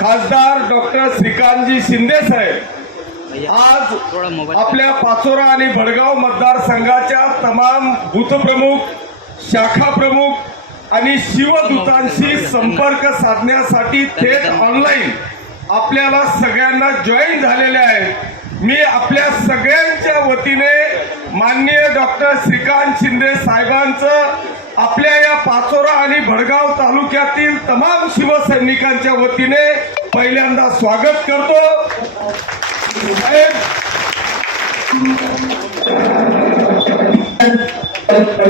खासदार डॉक्टर श्रीकांतजी शिंदे साहेब. आज आपल्या पाचोरा आणि भडगाव मतदारसंघाच्या तमाम बूथप्रमुख शाखा प्रमुख आणि शिवदूतांशी संपर्क साधण्यासाठी थेट ऑनलाईन आपल्याला सगळ्यांना जॉईन झालेले आहेत. मी आपल्या सगळ्यांच्या वतीने माननीय डॉक्टर श्रीकांत शिंदे साहेबांचं आपल्या या पाचोरा आणि भडगाव तालुक्यातील तमाम शिवसैनिकांच्या वतीने पहिल्यांदा स्वागत करतो.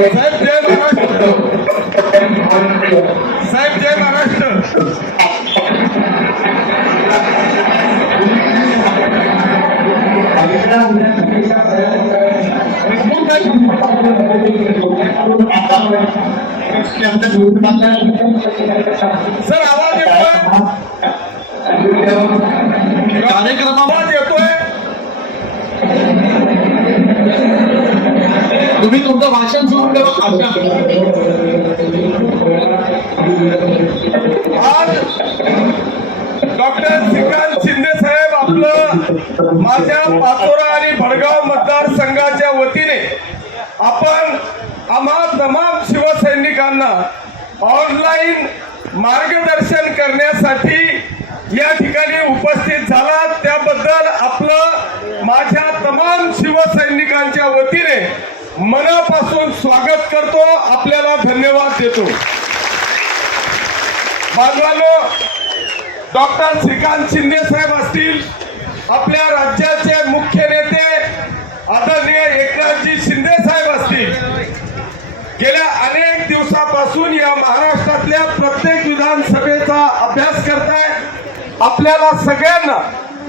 साहेब जय महाराष्ट्र. साहेब जय महाराष्ट्र. सर आवाज येतोय? कार्यक्रम आवाज येतोय. तुम्ही तुमचं भाषण सुरू ठेवा आज डॉक्टर श्रीकांत शिंदे साहेब आपलं माझ्या पाचोरा आणि भडगाव मतदारसंघात वतीने आपण आम्हा तमाम शिवसैनिकांना ऑनलाईन मार्गदर्शन करण्यासाठी या ठिकाणी उपस्थित झाला. त्याबद्दल आपलं माझ्या तमाम शिवसैनिकांच्या वतीने मनापासून स्वागत करतो. आपल्याला धन्यवाद देतो. बांधवांनो डॉक्टर श्रीकांत शिंदे साहेब असतील. आपल्या राज्याचे मुख्य नेते आदरणीय एकनाथ गेल्या अनेक दिवसापासून या महाराष्ट्रातल्या प्रत्येक विधानसभेचा अभ्यास करताय. आपल्याला सगळ्यांना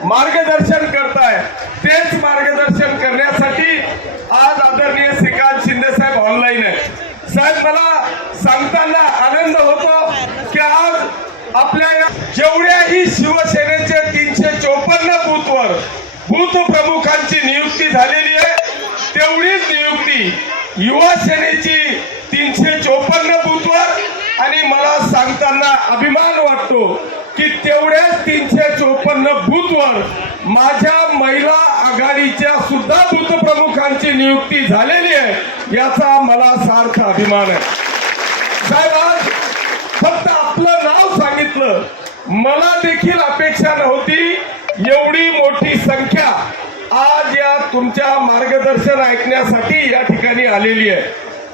मार्गदर्शन करताय. तेच मार्गदर्शन करण्यासाठी आज आदरणीय श्रीकांत शिंदे साहेब ऑनलाईन आहे साहेब मला सांगताना आनंद होतो की आज आपल्या जेवढ्याही शिवसेनेचे तीनशे चोपन्न बूथवर बूथ प्रमुखांची नियुक्ती झालेली आहे तेवढीच नियुक्ती युवा सेनेची तीनशे चोपन्न बुथवर आणि मला सांगताना अभिमान वाटतो की तेवढ्याच तीनशे चोपन्न बूथवर माझ्या महिला आघाडीच्या सुद्धा बूथ प्रमुखांची नियुक्ती झालेली आहे याचा मला सार्थ अभिमान आहे. साहेब आज फक्त आपलं नाव सांगितलं मला देखील अपेक्षा नव्हती एवढी मोठी संख्या. आज या तुमच्या मार्गदर्शन ऐकण्यासाठी या ठिकाणी आलेली आहे.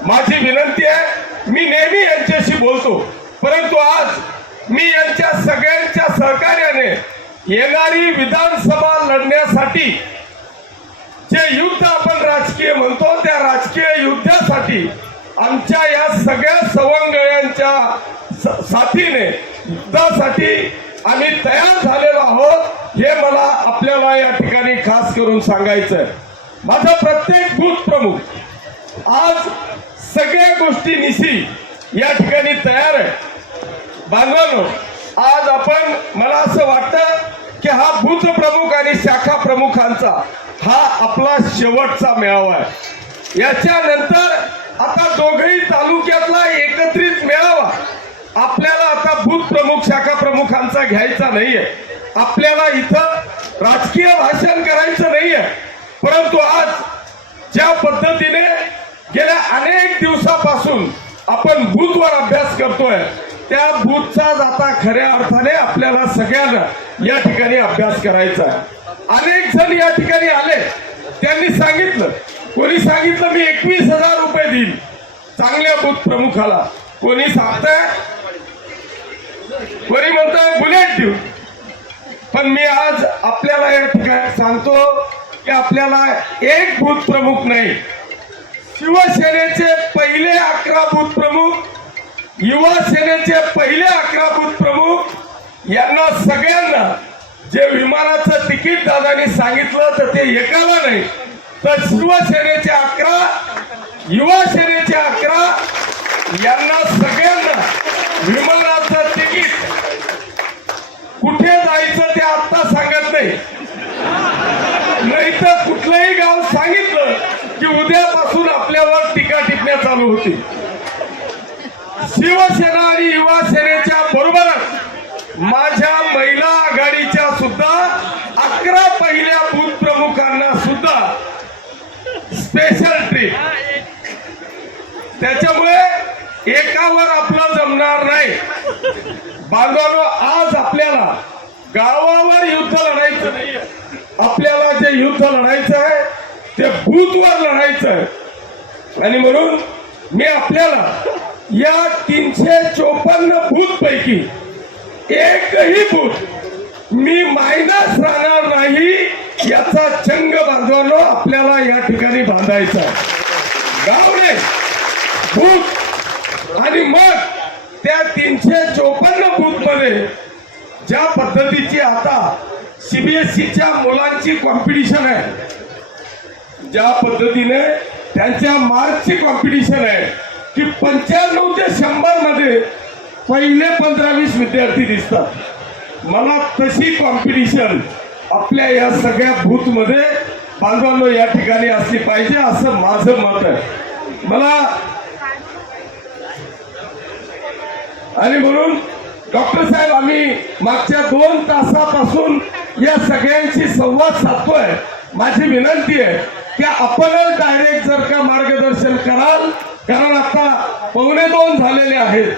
माझी विनंती आहे मी नेहमी यांच्याशी बोलतो परंतु आज मी यांच्या सगळ्यांच्या सहकार्याने येणारी विधानसभा लढण्यासाठी जे युद्ध आपण राजकीय म्हणतो त्या राजकीय युद्धासाठी आमच्या या सगळ्या सवंगळ्यांच्या स- साथीने युद्धासाठी आम्ही तयार झालेलो आहोत हे मला आपल्याला या ठिकाणी खास करून सांगायचं माझा प्रत्येक बूथ प्रमुख आज सगळ्या गोष्टी निशी या ठिकाणी तयार आहे. बांधवांनो आज आपण मला असं वाटतं की हा बूथ प्रमुख आणि शाखा प्रमुखांचा हा आपला शेवटचा मेळावा आहे. याच्यानंतर आता दोघही तालुक्यातला एकत्रित आपल्याला आता बूथ प्रमुख शाखा प्रमुखांचा घ्यायचा नाहीये. आपल्याला इथं राजकीय भाषण करायचं नाहीये. परंतु आज ज्या पद्धतीने गेल्या अनेक दिवसापासून आपण बूथवर अभ्यास करतोय त्या बूथचा आता खऱ्या अर्थाने आपल्याला सगळ्यांना या ठिकाणी अभ्यास करायचा आहे. अनेक जण या ठिकाणी आले. त्यांनी सांगितलं. कोणी सांगितलं मी एकवीस हजार रुपये देईन. चांगल्या बूथ प्रमुखाला. कोणी सांगताय कोणी म्हणतोय बुलेट देऊ पण मी आज आपल्याला या ठिकाणी सांगतो की आपल्याला एक भूत प्रमुख नाही. शिवसेनेचे पहिले अकरा भूत प्रमुख युवा सेनेचे पहिले अकरा भूत प्रमुख यांना सगळ्यांना जे विमानाचं तिकीट दादानी सांगितलं तर ते एकाला नाही तर शिवसेनेचे अकरा युवा सेनेचे अकरा यांना सगळ्यांना विमानाचं जायचं ते आत्ता सांगत नाही. नाहीतर कुठलंही गाव सांगितलं की उद्यापासून आपल्यावर टीका टिपण्या चालू होती शिवसेना आणि युवा सेनेच्या बरोबरच माझ्या महिला आघाडीच्या सुद्धा अकरा पहिल्या बूथ प्रमुखांना सुद्धा स्पेशल ट्रीप त्याच्यामुळे एकावर आपलं जमणार नाही. बांधवांनो आज आपल्याला गावावर युद्ध लढायचं नाही आपल्याला जे युद्ध लढायचं आहे ते बूथवर लढायचं आहे आणि म्हणून मी आपल्याला या तीनशे चोपन्न बूथ पैकी एकही बूथ मी मायनस राहणार नाही याचा चंग बांधवानो आपल्याला या ठिकाणी बांधायचा आहे. गाव नाही बूथ आणि मग त्या तीनशे चोपन्न बूथमध्ये ज्या पद्धतीची आता सीबीएसईच्या मुलांची कॉम्पिटिशन आहे ज्या पद्धतीने त्यांच्या मार्कची कॉम्पिटिशन आहे की पंच्याण्णव ते शंभरमध्ये पहिले पंधरा वीस विद्यार्थी दिसतात. मला तशी कॉम्पिटिशन आपल्या या सगळ्या बूथमध्ये बांधवांनो या ठिकाणी असली पाहिजे असं माझं मत आहे. मला आणि म्हणून डॉक्टर साहेब आम्ही मागच्या दोन तासापासून या सगळ्यांशी संवाद साधतोय. माझी विनंती आहे की आपणच डायरेक्ट जर का मार्गदर्शन कराल कारण आता पावणे दोन झालेले आहेत.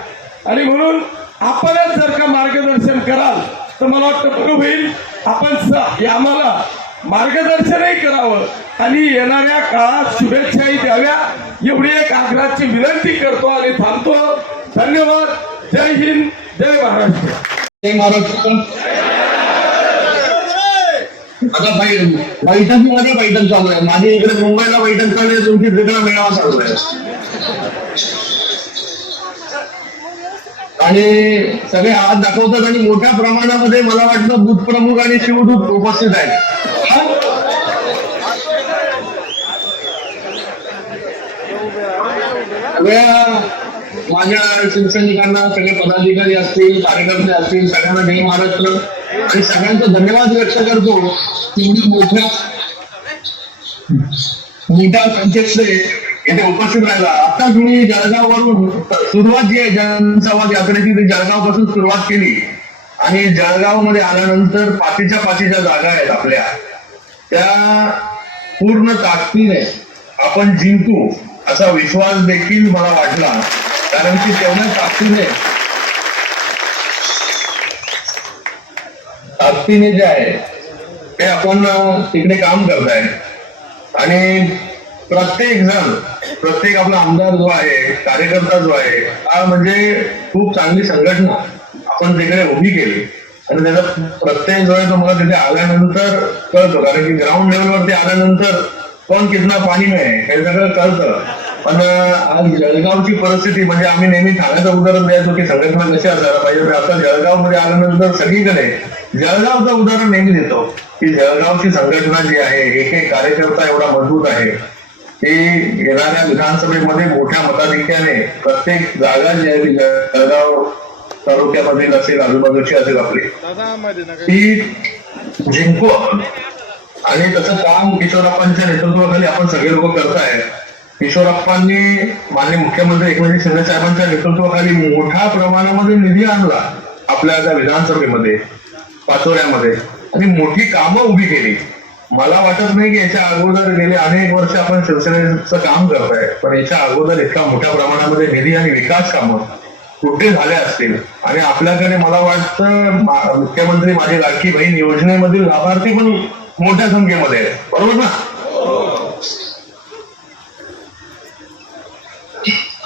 आणि म्हणून आपणच जर का मार्गदर्शन कराल तर मला वाटतं बरं होईल. आपण स- आम्हाला मार्गदर्शनही करावं आणि येणाऱ्या काळात शुभेच्छाही द्याव्या. एवढी एक आग्रहाची विनंती करतो आणि थांबतो. धन्यवाद. जय हिंद. जय महाराष्ट्र. जय महाराष्ट्र. आता बैठकमध्ये बैठक चालू आहे. माझी इकडे मुंबईला बैठक चालू आहे. तुमची तिकडे मेळावा चालू आहे. आणि सगळे हात दाखवतात आणि मोठ्या प्रमाणामध्ये मला वाटतं दूध प्रमुख आणि शिवदूत उपस्थित आहेत. सगळ्या माझ्या शिवसैनिकांना सगळे पदाधिकारी असतील कार्यकर्ते असतील सगळ्यांना जय महाराष्ट्र. आणि सगळ्यांचा धन्यवाद व्यक्त करतो. की मोठ्या मोठ्या संख्येतले इथे उपस्थित राहिला. आता तुम्ही जळगाववरून सुरुवात जी आहे जनसंवाद यात्रेची ती जळगाव सुरुवात केली. आणि जळगावमध्ये आल्यानंतर पाचीच्या पाचीच्या जागा आहेत आपल्या. त्या पूर्ण ताकदीने आपण जिंकू असा विश्वास देखील मला वाटला. कारण की तेवढ्या ताकदीने. ताकदीने जे आहे ते आपण तिकडे काम करताय आणि प्रत्येक जण प्रत्येक आपला आमदार जो आहे कार्यकर्ता जो आहे हा म्हणजे खूप चांगली संघटना. आपण तिकडे उभी केली. आणि त्याचा प्रत्येक जो आहे तो मला तिथे आल्यानंतर कळतो. कारण की ग्राउंड लेवलवरती आल्यानंतर कोण कितना पाणी नाही हे सगळं कळतं. पण आज जळगावची परिस्थिती म्हणजे आम्ही नेहमी ठाण्याचं उदाहरण द्यायचो की संघटना कशा असायला पाहिजे आता जळगावमध्ये आल्यानंतर सगळीकडे जळगावचं उदाहरण नेहमी देतो की जळगावची संघटना जी आहे एक एक कार्यकर्ता एवढा मजबूत आहे की येणाऱ्या विधानसभेमध्ये मोठ्या मताधिक्याने प्रत्येक जागा जी आहे ती जळगाव तालुक्यामधील असेल आजूबाजूची असेल आपली. ती जिंकू आपण आणि तसं काम किशोरापांच्या नेतृत्वाखाली आपण सगळे लोक करताय किशोरप्पांनी माननीय मुख्यमंत्री एकनाथ शिंदे साहेबांच्या नेतृत्वाखाली मोठ्या प्रमाणामध्ये निधी आणला आपल्या त्या विधानसभेमध्ये पाचोऱ्यामध्ये. आणि मोठी कामं उभी केली. मला वाटत नाही की याच्या अगोदर गेले अनेक वर्ष आपण शिवसेनेचं काम करताय पण याच्या अगोदर इतका मोठ्या प्रमाणामध्ये निधी आणि विकास कामं कुठे झाले असतील? आणि आपल्याकडे मला वाटतं मुख्यमंत्री माझी लाडकी बहीण योजनेमधील लाभार्थी पण मोठ्या संख्येमध्ये आहेत. बरोबर ना?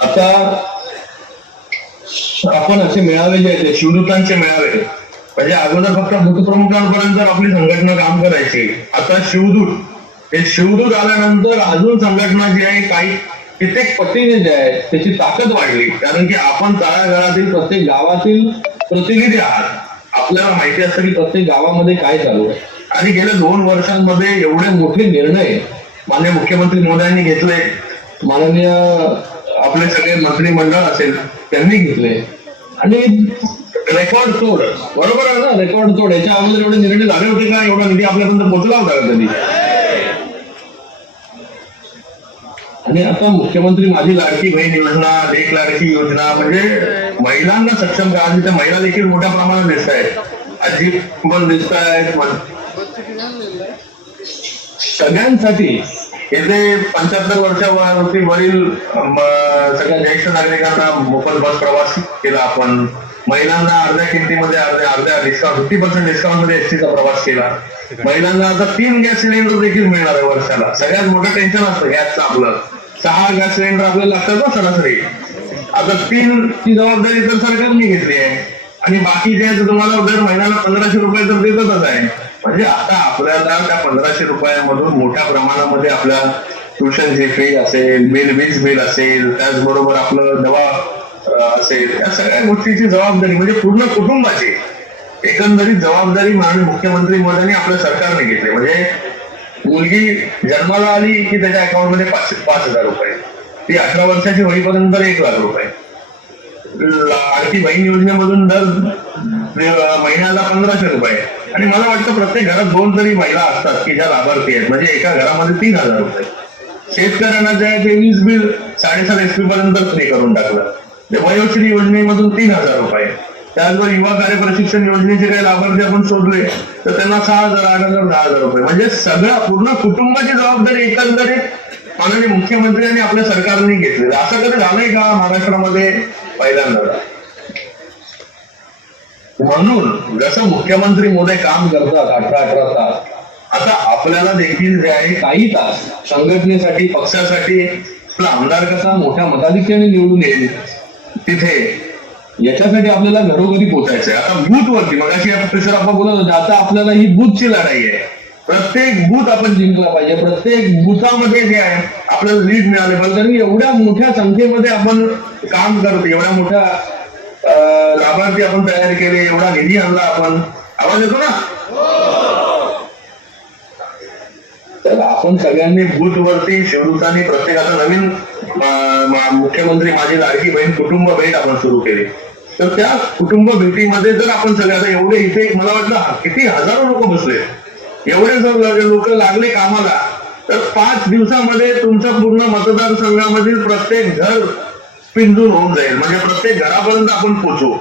आता आपण असे मेळावे जे आहेत शिवदूतांचे मेळावे म्हणजे अगोदर फक्त भूतप्रमुखांपर्यंत आपली संघटना काम करायची आता शिवदूत. हे शिवदूत आल्यानंतर अजून संघटना जी आहे काही कित्येक पटीने जे आहे त्याची ताकद वाढली. कारण की आपण तळागाळातील प्रत्येक गावातील प्रतिनिधी आहात. आपल्याला माहिती असतं की प्रत्येक गावामध्ये काय चालू आहे. आणि गेल्या दोन वर्षांमध्ये एवढे मोठे निर्णय माननीय मुख्यमंत्री मोदयांनी घेतले. माननीय आपले सगळे मंत्रिमंडळ असेल त्यांनी घेतले. आणि रेकॉर्ड तोड. बरोबर आहे ना? रेकॉर्ड तोड. याच्या अगोदर एवढे निर्णय झाले होते का? एवढा निधी आपल्यापर्यंत पोहोचला होता कधी? आणि आता मुख्यमंत्री माझी लाडकी बहीण योजना लेख लाडकी योजना म्हणजे महिलांना सक्षम करा. त्या महिला देखील मोठ्या प्रमाणात दिसत आहेत. आजी पण दिसत आहेत. सगळ्यांसाठी येथे पंच्याहत्तर वर्षावरती वरील सगळ्या ज्येष्ठ नागरिकांना मोफत बस प्रवास केला आपण. महिलांना अर्ध्या किमतीमध्ये अर्ध्या अर्ध्या डिस्काउंट फिफ्टी पर्सेंट डिस्काउंटमध्ये एसटीचा प्रवास केला. महिलांना आता तीन गॅस सिलेंडर देखील मिळणार आहे वर्षाला. सगळ्यात मोठं टेन्शन असतं गॅसचं आपलं. सहा गॅस सिलेंडर आपल्याला लागतात ना सरासरी. आता तीन ची जबाबदारी तर सरकारने घेतली आहे. आणि बाकी जे आहे तुम्हाला दर महिन्याला पंधराशे रुपये तर देतच आहे. म्हणजे आता आपल्याला त्या पंधराशे रुपयामधून मोठ्या प्रमाणामध्ये आपल्या ट्युशनची फी असेल बिल वीज बिल असेल त्याचबरोबर आपलं दवा असेल या सगळ्या गोष्टीची जबाबदारी म्हणजे पूर्ण कुटुंबाची एकंदरीत जबाबदारी माननीय मुख्यमंत्री मोदींनी आपल्या सरकारने घेतली. म्हणजे मुलगी जन्माला आली की त्याच्या अकाउंटमध्ये पाच पाच हजार रुपये. ती अठरा वर्षाची होईपर्यंत एक लाख रुपये. लाडकी बहीण योजनेमधून दर महिन्याला पंधराशे रुपये. आणि मला वाटतं प्रत्येक घरात दोन तरी महिला असतात की ज्या लाभार्थी आहेत. म्हणजे एका घरामध्ये तीन हजार रुपये. शेतकऱ्यांना जे आहे ते वीज बिल साडेसात एस पी पर्यंत फ्री करून टाकलं. ते वयोश्री योजनेमधून तीन हजार रुपये. त्याचबरोबर युवा कार्य प्रशिक्षण योजनेचे काही लाभार्थी आपण शोधले तर त्यांना सहा हजार आठ हजार दहा हजार रुपये. म्हणजे सगळं पूर्ण कुटुंबाची जबाबदारी एकंदरीत माननीय मुख्यमंत्री आणि आपल्या सरकारने घेतलेली असं कधी झालंय का महाराष्ट्रामध्ये पहिल्यांदा म्हणून जसं मुख्यमंत्री मोदी काम करतात अठरा अठरा तास आता आपल्याला देखील जे आहे काही तास संघटनेसाठी पक्षासाठी आपला आमदार कसा मोठ्या मताधिक्याने निवडून येईल तिथे याच्यासाठी आपल्याला घरोघरी पोचायचंय. आता बूथ वरती मग अशी आपण बोलत होते आता आपल्याला ही बूथची लढाई आहे. प्रत्येक बूथ आपण जिंकला पाहिजे प्रत्येक बुथामध्ये जे आहे आपल्याला लीड मिळाले पाहिजे. कारण एवढ्या मोठ्या संख्येमध्ये आपण काम करतो एवढ्या मोठ्या लाभार्थी आपण तयार केले एवढा निधी आणला आपण. आवाज येतो ना? तर आपण सगळ्यांनी बूथ वरती शिवदूतांनी प्रत्येकाचा नवीन मुख्यमंत्री माझी लाडकी बहीण कुटुंब भेट आपण सुरू केली. तर त्या कुटुंब भेटीमध्ये जर आपण सगळ्या आता एवढे इथे मला वाटलं किती हजारो लोक बसले. एवढे जर लोक लागले कामाला तर पाच दिवसामध्ये तुमच्या पूर्ण मतदारसंघामधील प्रत्येक घर पिंजून होऊन जाईल. म्हणजे प्रत्येक घरापर्यंत आपण पोचू.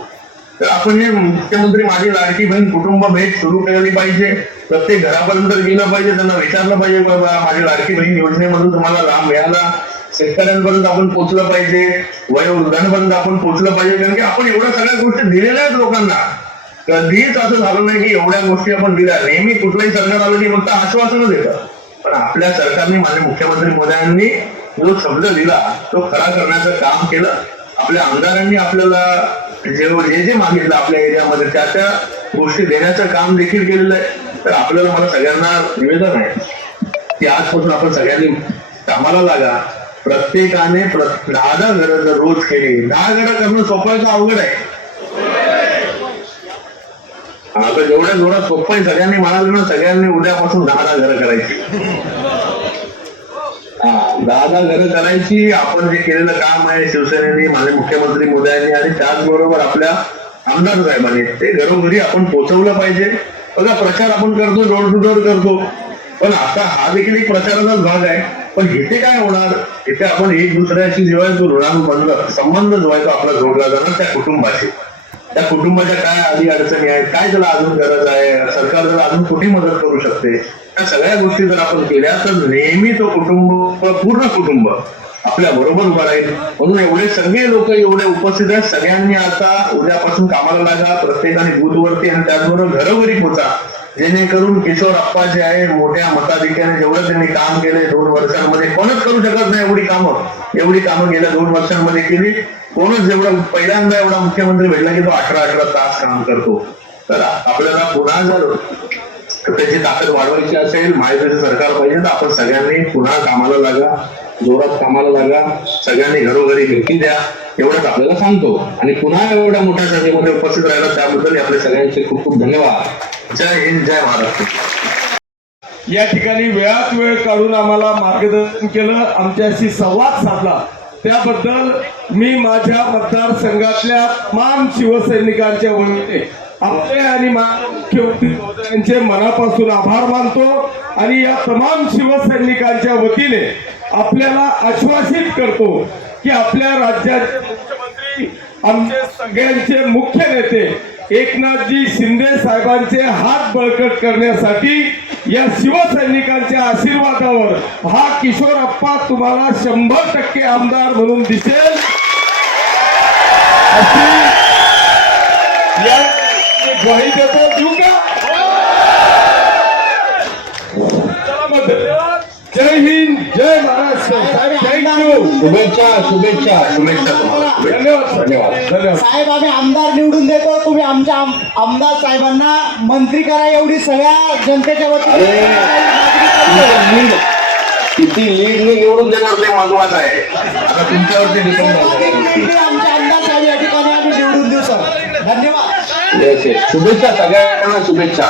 तर आपण हे मुख्यमंत्री माझी लाडकी बहीण कुटुंब भेट सुरू केलेली पाहिजे. प्रत्येक घरापर्यंत गेलं पाहिजे त्यांना विचारलं पाहिजे बाबा माझी लाडकी बहीण योजनेमधून तुम्हाला लाभ मिळाला. शेतकऱ्यांपर्यंत आपण पोचलं पाहिजे. वयोवृद्धांपर्यंत आपण पोचलं पाहिजे. कारण की आपण एवढ्या सगळ्या गोष्टी दिलेल्या आहेत लोकांना. कधीच असं झालं नाही की एवढ्या गोष्टी आपण दिल्या. नेहमी कुठलंही सरकार आलं की फक्त आश्वासनं देतं. पण आपल्या सरकारने माझे मुख्यमंत्री मोदयांनी जो शब्द दिला तो खरा करण्याचं काम केलं. आपल्या आमदारांनी आपल्याला जे जे जे मागितलं आपल्या एरियामध्ये त्या त्या गोष्टी देण्याचं काम देखील केलेलं आहे. तर आपल्याला मला सगळ्यांना निवेदन आहे की आजपासून आपण सगळ्यांनी कामाला लागा. प्रत्येकाने दहा दहा घरं जर रोज केली दहा घरं करणं सोपायचं अवघड आहे. आता जेवढ्या जोरात सोपं आहे सगळ्यांनी म्हणाल ना सगळ्यांनी उद्यापासून दहा दहा घरं करायची. हा, दहा दहा घरं करायची आपण जे केलेलं काम आहे शिवसेनेने माझे मुख्यमंत्री मोदयांनी आणि त्याचबरोबर आपल्या आमदार साहेबांनी ते घरोघरी आपण पोहोचवलं पाहिजे. बघा प्रचार आपण करतो डोर टू डोर करतो. पण आता हा देखील एक प्रचाराचाच भाग आहे. पण इथे काय होणार? इथे आपण एक दुसऱ्याशी जेव्हा तो ऋणानुबंध संबंध जो आहे तो आपला जोडला जाणार त्या कुटुंबाशी. त्या कुटुंबाच्या काय आधी अडचणी आहेत? काय त्याला अजून गरज आहे? सरकार त्याला अजून कुठे मदत करू शकते? या सगळ्या गोष्टी जर आपण केल्या तर नेहमी तो कुटुंब पूर्ण कुटुंब आपल्या बरोबर उभा राहील. म्हणून एवढे सगळे लोक एवढे उपस्थित आहेत. सगळ्यांनी आता उद्यापासून कामाला लागा प्रत्येकाने बूथवरती आणि त्याचबरोबर घरोघरी पोचा. जेणेकरून किशोर अप्पा जे आहे मोठ्या मताधिक्याने जेवढं त्यांनी काम केले दोन वर्षांमध्ये कोणच करू शकत नाही एवढी कामं. एवढी कामं गेल्या दोन वर्षांमध्ये केली. कोणच जेवढा पहिल्यांदा एवढा मुख्यमंत्री भेटला की तो अठरा अठरा तास काम करतो. तर आपल्याला पुन्हा जर त्याची ताकद वाढवायची असेल महायुतीचं सरकार पाहिजे तर आपण सगळ्यांनी पुन्हा कामाला लागा जोरात कामाला लागा सगळ्यांनी घरोघरी भेटी द्या एवढंच आपल्याला सांगतो. आणि पुन्हा एवढ्या मोठ्या सभेमध्ये उपस्थित राहिला त्याबद्दल आपले सगळ्यांचे खूप खूप धन्यवाद. जय हिंद जय महाराष्ट्र या ठिकाणी वेळात वेळ काढून आम्हाला मार्गदर्शन केलं आमच्याशी संवाद साधला. त्याबद्दल मी माझ्या मतदारसंघातल्या तमाम शिवसैनिकांच्या वतीने आपले आणि माननीय मुख्यमंत्री मनापासून आभार मानतो. आणि या तमाम शिवसैनिकांच्या वतीने आपल्याला आश्वासित करतो की आपल्या राज्याचे मुख्यमंत्री आमचे सगळ्यांचे मुख्य नेते एकनाथजी शिंदे साहेबांचे हात बळकट करण्यासाठी या शिवसैनिकांच्या आशीर्वादावर हा किशोर अप्पा तुम्हाला शंभर टक्के आमदार म्हणून दिसेल. या ग्वाही देतो. देऊ का? जय हिंद जय महाराष्ट्र. शुभेच्छा शुभेच्छा शुभेच्छा. धन्यवाद. साहेब आम्ही आमदार निवडून देतो. तुम्ही आमच्या आम- आमदार साहेबांना मंत्री करा एवढी सगळ्या जनतेच्या. वतीने. लीड किती लीडने निवडून देणार ते महत्वाचं आहे. आता तुमच्यावरती डिपेंड लीड आमच्या आमदार साहेब या ठिकाणी आम्ही निवडून देऊ सर धन्यवाद. शुभेच्छा सगळ्यांना शुभेच्छा.